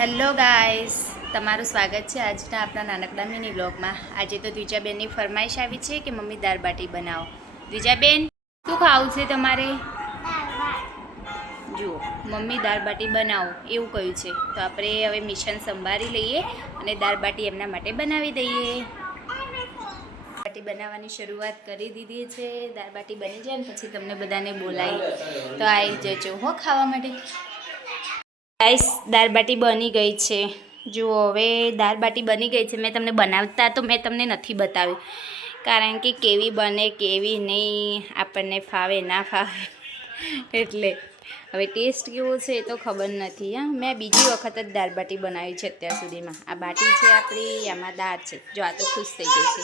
Hello guys, તમારું સ્વાગત છે આજના આપણા નાનકડા મિની બ્લોગમાં આજે તો દ્વિજાબેનની ફરમાઈશ આવી છે કે મમ્મી દાળ બાટી બનાવો. દ્વિજાબેન શું ખાવું છે તમારે? જુઓ, મમ્મી દાળ બાટી બનાવો, એવું કહ્યું છે. તો આપણે હવે મિશન સંભાળી લઈએ અને દાળ બાટી એમના માટે બનાવી દઈએ. બાટી બનાવવાની શરૂઆત કરી દીધી છે. દાળ બાટી બની જાય ને પછી તમને બધાને બોલાવી. તો આવી જજો હો ખાવા માટે. ગાઈસ દાળ બાટી બની ગઈ છે. જુઓ હવે દાળબાટી બની ગઈ છે. મેં તમને બનાવતા તો મેં તમને નથી બતાવ્યું. કારણ કે કેવી બને કેવી નહીં આપણને ફાવે ના ફાવે. એટલે હવે ટેસ્ટ કેવો છે એ તો ખબર નથી હા. મેં બીજી વખત જ દાળબાટી બનાવી છે અત્યાર સુધીમાં. આ બાટી છે આપણી આમાં દાળ છે. જો આ તો ખુશ થઈ ગઈ છે.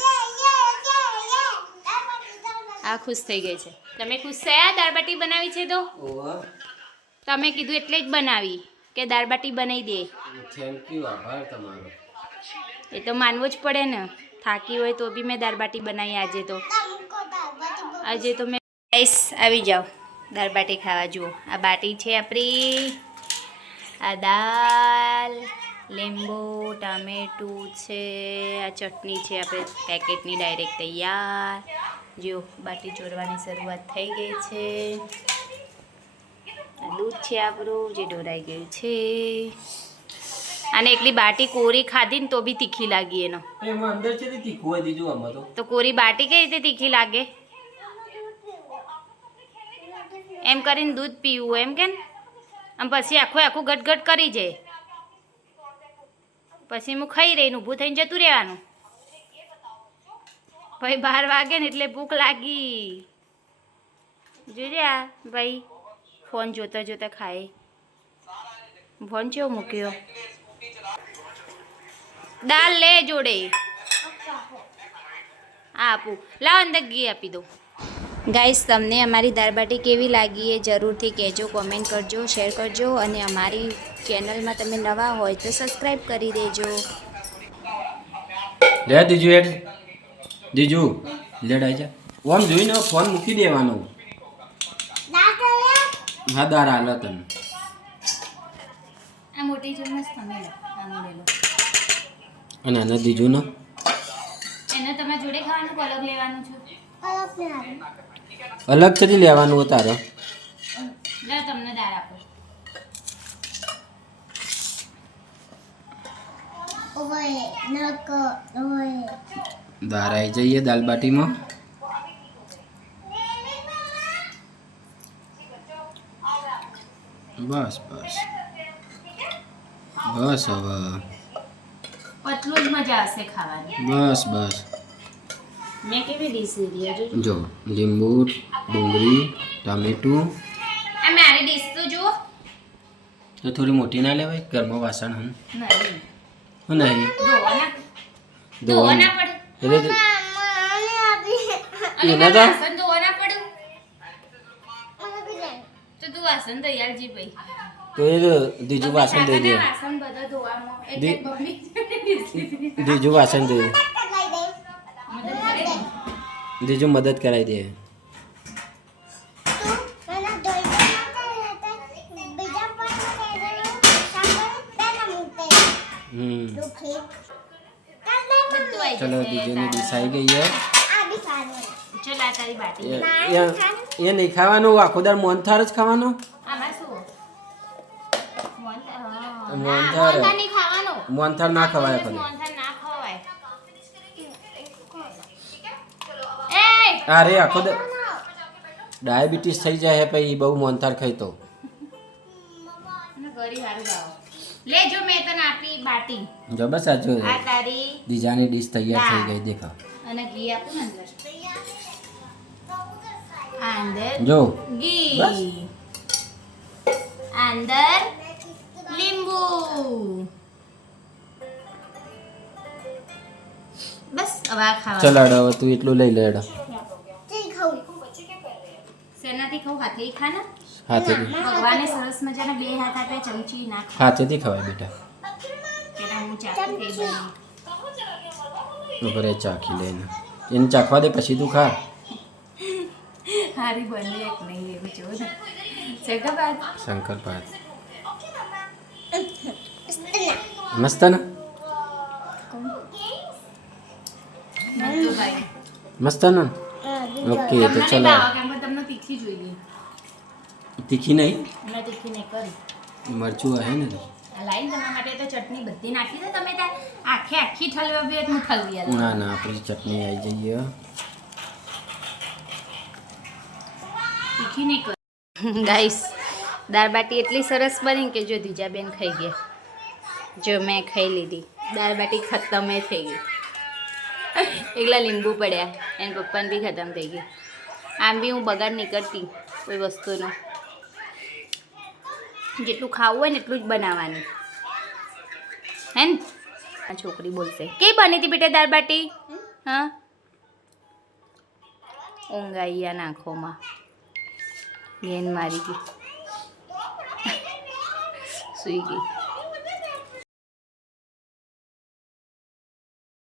આ ખુશ થઈ ગઈ છે. તમે ખુશ થયા દાળબાટી બનાવી છે તો? તમે કીધું એટલે જ બનાવી. કે દાળ બાટી બનાવી દે. થેન્ક યુ આભાર તમારો. એ તો માનવું જ પડે ને. થાકી હોય તો બી મેં દાળ બાટી બનાવી આજે તો. આજે તો મેં રાઈસ આવી જાઓ. દાળબાટી ખાવા જુઓ. આ બાટી છે આપણી આ દાલ લીંબુ ટામેટું છે આ ચટણી છે. આપણે પેકેટની ડાયરેક્ટ તૈયાર. જો બાટી ચોરવાની શરૂઆત થઈ ગઈ છે. દૂધ છે આપણું જે ઢોરાઈ ગયું છે. અને એકલી બાટી કોરી ખાધી ને તો બી તીખી લાગી એનો. તે કોરી બાટી કઈ રીતે તીખી લાગે? એમ કરીને દૂધ પીવું એમ કે આમ પછી આખું આખું ગટગટ કરી જાય. પછી હું ખાઈ રહીને ઊભું થઈને જતું રહેવાનું. ભાઈ બાર વાગે ને એટલે ભૂખ લાગી. જોજે આ ભાઈ? ફોન જોતા જોતા ખાય ફોન ચેવો મૂક્યો? દાલ લે જોડે. આપું. લાવ અંદર ઘી આપી દો ગાઈસ, તમને અમારી દાળબાટી કેવી લાગી એ જરૂરથી કહેજો. કોમેન્ટ કરજો, શેર કરજો અને અમારી ચેનલમાં તમે નવા હોય તો સબસ્ક્રાઈબ કરી દેજો. લે દીજુ હેડ. દીજુ લેડ જા. ઓમ જોઈને ફોન મૂકી દેવાનો. હા દાર હાલો તને આ મોટી ચમચ તમે લો આ મોડેલો અને આને દીજો ને એને તમે જોડે ખાવાનું કે અલગ લેવાનું છે? અલગ છે લેવાનું તારો તારે? લે તમને દાળ આપો. દાર આવી જઈએ દાલ બાટીમાં. બસ બસ બસ હવે પતલું જ મજા આવશે ખાવાની બસ બસ મેં કેવી ડીશ લીધી હજુ જો લીંબુ ડુંગળી ટામેટું આ મારી ડીશ તો જુઓ તો થોડી મોટી ના લેવાય ઘરમાં વાસણ હમ નહીં હું નહીં ધોવાના ધોવાનું. ધોવાના પડે એટલે તો- અને એના મારે તો- તો તું વાસણ તૈયાર જી ભાઈ. તો એ તો દીજુ વાસણ દઈ દે. વાસણ બધા ધોવામાં એટલે મમ્મી દીજુ વાસણ દઈ દે. મદદ દીજુ મદદ કરાવી દે. હમ. ચલો દીજુની ડીશ આવી ગઈ છે. ચલ તારી બાટી. એ નહીં ખાવાનું આખો દાળ મોનથાર જ ખાવાનો. ખાવાનો મોનથાર ના ખવાય કોઈ દિવસ ખરી મોહનથાળ ના ખવાય. એ અરે આખો દાર ડાયાબિટીસ થઈ જાય હે પછી બહુ મોનથાર ખાઈ તો. લે જો મેં તને આપી બાટી. જો બસ આ જો. આ તારી બીજાની ડીશ તૈયાર થઈ ગઈ દેખાવ. અને ઘી આપું ને અંદર. અંદર જો. ઘી. અંદર લીંબુ. બસ હવે આ ખાવા ચલાડ હવે તું એટલું લઈ લેડ શેનાથી ખાવું હાથે ખા ને હાથેથી ભગવાને સરસ મજાના બે હાથ આપ્યા ચમચી નાખ. હાથેથી ખવાય બેટા. પેલા હું ચાકુ થઈ બની ઉપર એ ચાખી લઈને એને ચાખવા દે પછી તું ખા હારી બની એક નહીં એવું જો ને જગા બાદ શંકર પાત મસ્ત ને મસ્ત ને ઓકે તો ચલો તમને તીખી જોઈએ તીખી નહીં મેં તીખી નહીં કરી મરચું હે ને આ લાઈન તમારા માટે તો ચટણી બધી નાખી દે તમે ત્યાં. આખે આખી ઠલવાવી હોય તો હું ઠલવી. ના ના આપણી ચટણી આવી જઈએ તીખી નહીં કર. ગાઈસ દાળ બાટી એટલી સરસ બની કે જો ધીજાબેન ખાઈ ગયા. જો મેં ખાઈ લીધી. દાળ બાટી ખતમ થઈ ગઈ. એકલા લીંબુ પડ્યા. એના પપ્પાને બી ખતમ થઈ ગઈ. આમ બી હું બગાડ નહીં કરતી કોઈ વસ્તુનો. જેટલું ખાવું હોય ને એટલું જ બનાવવાનું. હે ને? આ છોકરી બોલશે. કેવી બની હતી બેટા દાળ બાટી? હા? ઊંઘાઈ આ આંખોમાં ગેન મારી ગઈ. સુઈ ગઈ.